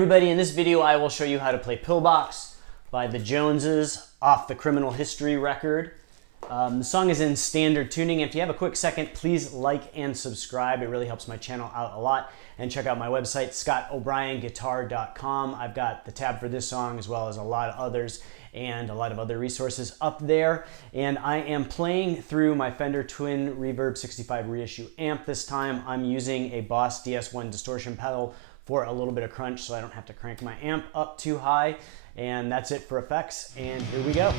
everybody, in this video I will show you how to play Pillbox by the Joneses off the Criminal History record. The song is in standard tuning. If you have a quick second, please like and subscribe. It really helps my channel out a lot. And check out my website, scottobryanguitar.com. I've got the tab for this song as well as a lot of others and a lot of other resources up there. And I am playing through my Fender Twin Reverb 65 reissue amp this time. I'm using a Boss DS1 distortion pedal for a little bit of crunch so I don't have to crank my amp up too high. And that's it for effects, and here we go.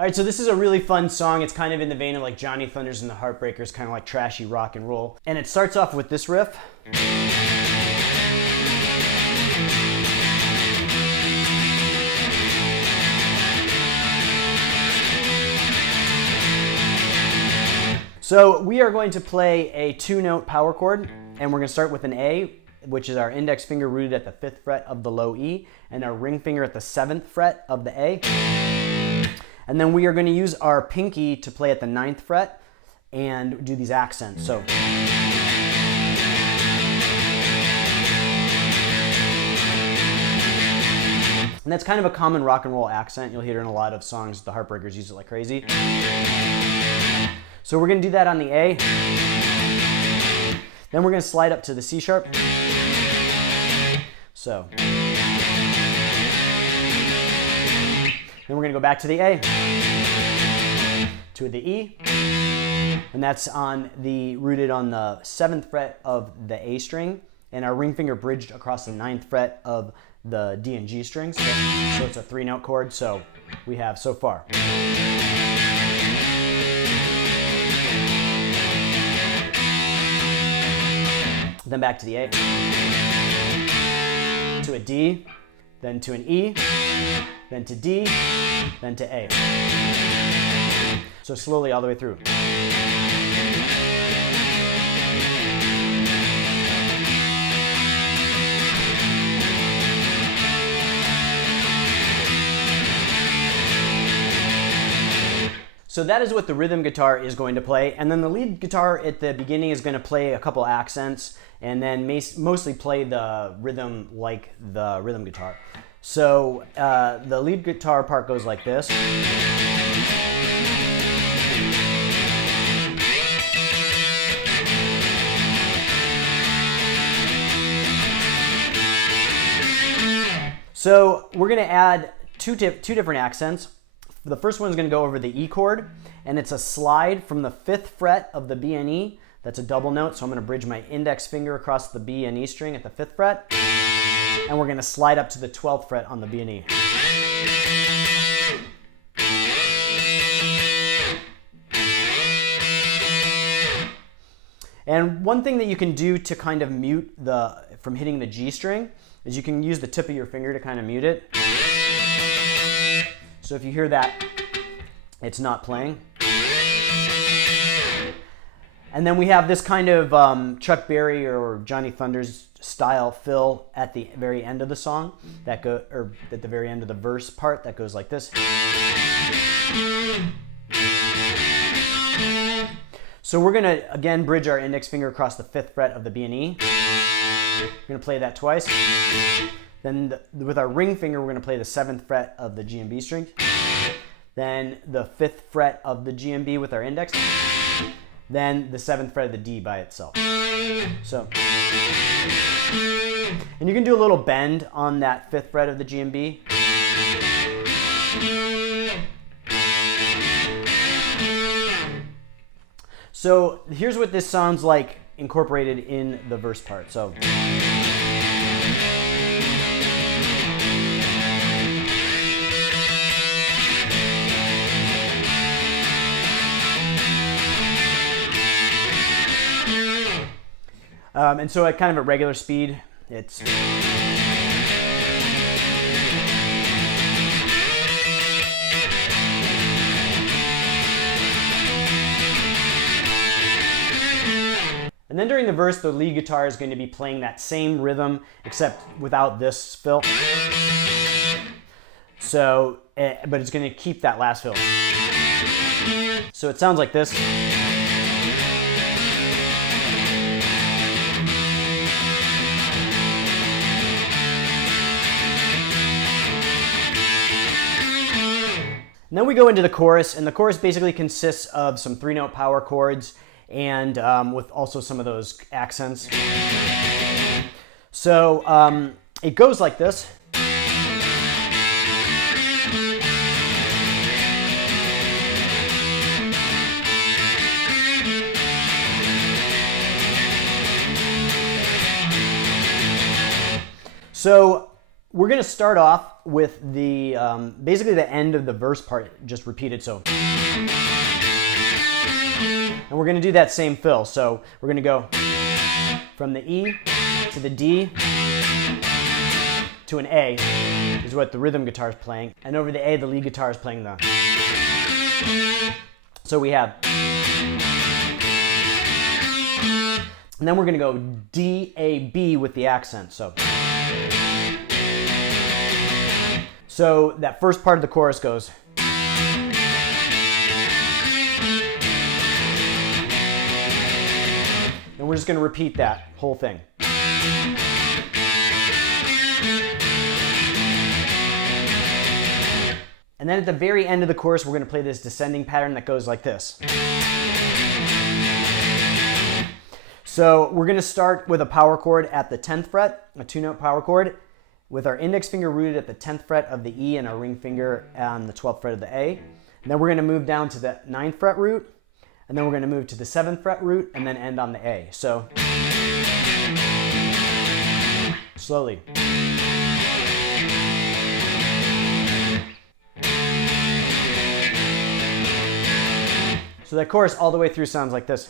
All right, so this is a really fun song. It's kind of in the vein of like Johnny Thunders and the Heartbreakers, kind of like trashy rock and roll. And it starts off with this riff. So we are going to play a 2-note power chord, and we're going to start with an A, which is our index finger rooted at the 5th fret of the low E, and our ring finger at the 7th fret of the A. And then we are going to use our pinky to play at the 9th fret and do these accents. So. And that's kind of a common rock and roll accent. You'll hear it in a lot of songs. The Heartbreakers use it like crazy. So we're going to do that on the A. Then we're going to slide up to the C sharp. So. Then we're going to go back to the A, to the E, and that's rooted on the 7th fret of the A string, and our ring finger bridged across the 9th fret of the D and G strings. So it's a 3-note chord, so we have so far. Then back to the A, to a D, then to an E, then to D, then to A. So slowly all the way through. So that is what the rhythm guitar is going to play, and then the lead guitar at the beginning is going to play a couple accents and then mostly play the rhythm like the rhythm guitar. So the lead guitar part goes like this. So we're going to add two different accents. The first one is going to go over the E chord, and it's a slide from the 5th fret of the B and E. That's a double note, so I'm going to bridge my index finger across the B and E string at the 5th fret, and we're going to slide up to the 12th fret on the B and E. And one thing that you can do to kind of mute from hitting the G string is you can use the tip of your finger to kind of mute it. So if you hear that, it's not playing. And then we have this kind of Chuck Berry or Johnny Thunders style fill at the very end of the song, at the very end of the verse part that goes like this. So we're going to again bridge our index finger across the 5th fret of the B and E. We're going to play that twice. Then with our ring finger, we're going to play the 7th fret of the G and B strings. Then the 5th fret of the G and B with our index. Then the 7th fret of the D by itself. So, and you can do a little bend on that 5th fret of the G and B. So here's what this sounds like incorporated in the verse part. So. And so at kind of a regular speed, it's... And then during the verse, the lead guitar is going to be playing that same rhythm, except without this fill. So, but it's going to keep that last fill. So it sounds like this. And then we go into the chorus, and the chorus basically consists of some 3-note power chords and with also some of those accents. So it goes like this. So we're going to start off with the basically the end of the verse part just repeated. So, and we're going to do that same fill. So we're going to go from the E to the D to an A is what the rhythm guitar is playing, and over the A the lead guitar is playing the. So we have, and then we're going to go D A B with the accent. So that first part of the chorus goes. And we're just going to repeat that whole thing. And then at the very end of the chorus, we're going to play this descending pattern that goes like this. So we're going to start with a power chord at the 10th fret, a 2-note power chord, with our index finger rooted at the 10th fret of the E and our ring finger on the 12th fret of the A. And then we're going to move down to the 9th fret root, and then we're going to move to the 7th fret root, and then end on the A. So, slowly. So that chorus all the way through sounds like this.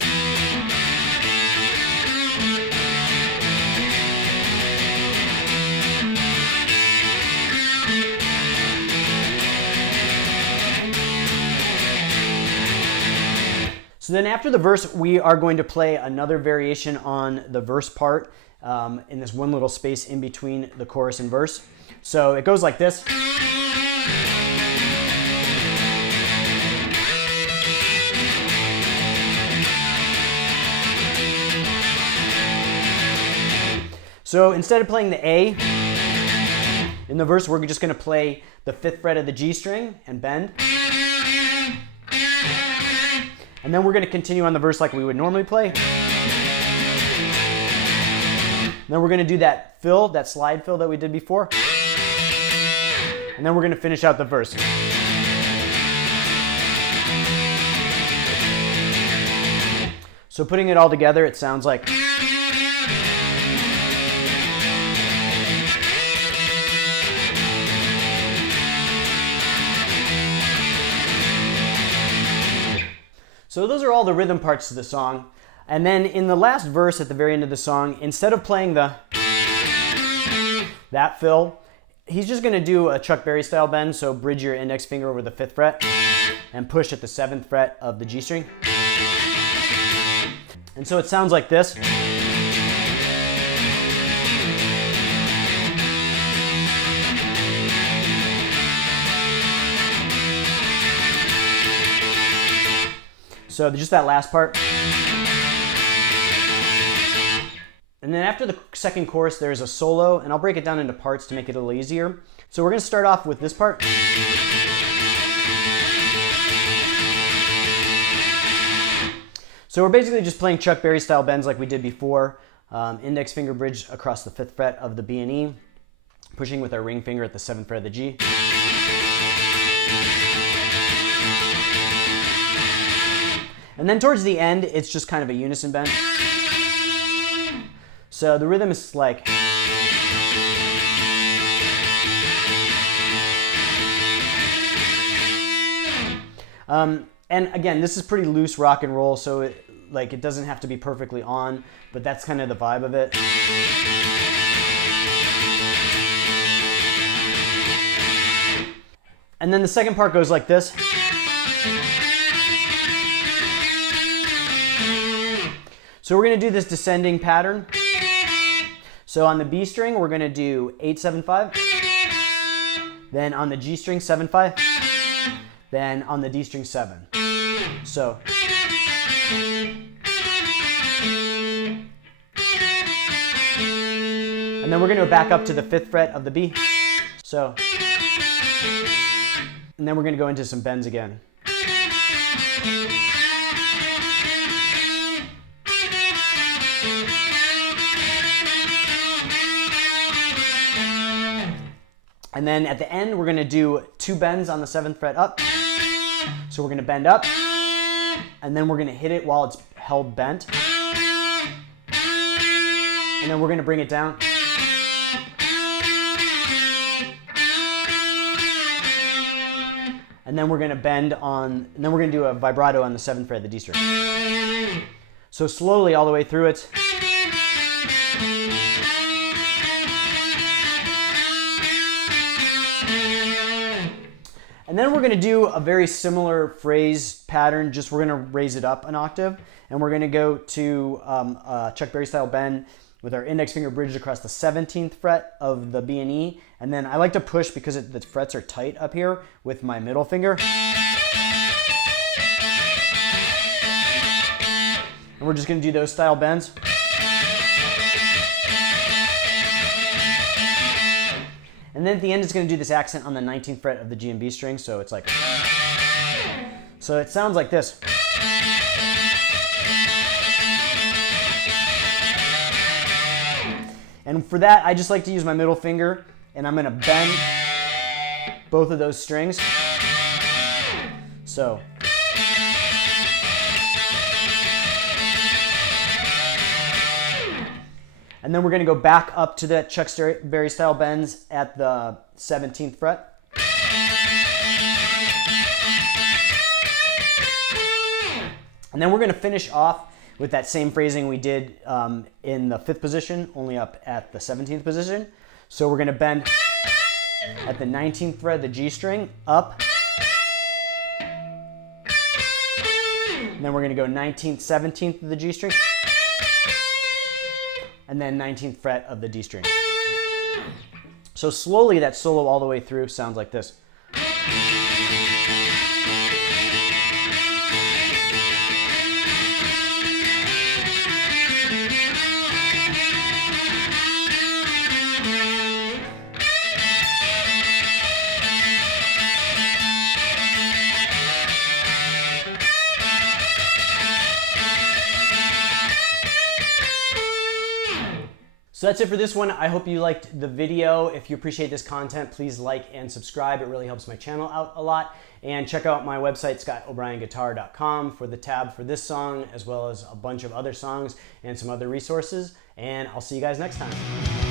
So then after the verse, we are going to play another variation on the verse part in this one little space in between the chorus and verse. So it goes like this. So instead of playing the A in the verse, we're just going to play the 5th fret of the G string and bend. And then we're going to continue on the verse like we would normally play. And then we're going to do that fill, that slide fill that we did before. And then we're going to finish out the verse. So putting it all together, it sounds like. So those are all the rhythm parts to the song. And then in the last verse at the very end of the song, instead of playing that fill, he's just going to do a Chuck Berry style bend. So bridge your index finger over the 5th fret and push at the 7th fret of the G string. And so it sounds like this. So just that last part. And then after the second chorus, there's a solo, and I'll break it down into parts to make it a little easier. So we're going to start off with this part. So we're basically just playing Chuck Berry style bends like we did before. Index finger bridge across the 5th fret of the B and E, pushing with our ring finger at the 7th fret of the G. And then towards the end, it's just kind of a unison bend. So the rhythm is like. And again, this is pretty loose rock and roll, so it doesn't have to be perfectly on, but that's kind of the vibe of it. And then the second part goes like this. So we're going to do this descending pattern. So on the B string, we're going to do 8-7-5. Then on the G string, 7-5. Then on the D string, 7. So. And then we're going to go back up to the 5th fret of the B. So. And then we're going to go into some bends again. And then at the end, we're going to do 2 bends on the 7th fret up. So we're going to bend up, and then we're going to hit it while it's held bent. And then we're going to bring it down. And then we're going to bend on, and then we're going to do a vibrato on the 7th fret of the D string. So slowly all the way through it. And then we're going to do a very similar phrase pattern, just we're going to raise it up an octave. And we're going to go to Chuck Berry style bend with our index finger bridged across the 17th fret of the B and E. And then I like to push because the frets are tight up here with my middle finger. And we're just going to do those style bends. And then at the end, it's going to do this accent on the 19th fret of the G and B string. So it's like, so it sounds like this. And for that, I just like to use my middle finger, and I'm going to bend both of those strings. So. And then we're going to go back up to that Chuck Berry style bends at the 17th fret. And then we're going to finish off with that same phrasing we did in the 5th position, only up at the 17th position. So we're going to bend at the 19th fret of the G string, up. And then we're going to go 19th, 17th of the G string. And then 19th fret of the D string. So slowly that solo all the way through sounds like this. So that's it for this one. I hope you liked the video. If you appreciate this content, please like and subscribe. It really helps my channel out a lot. And check out my website, scottobryanguitar.com, for the tab for this song, as well as a bunch of other songs and some other resources. And I'll see you guys next time.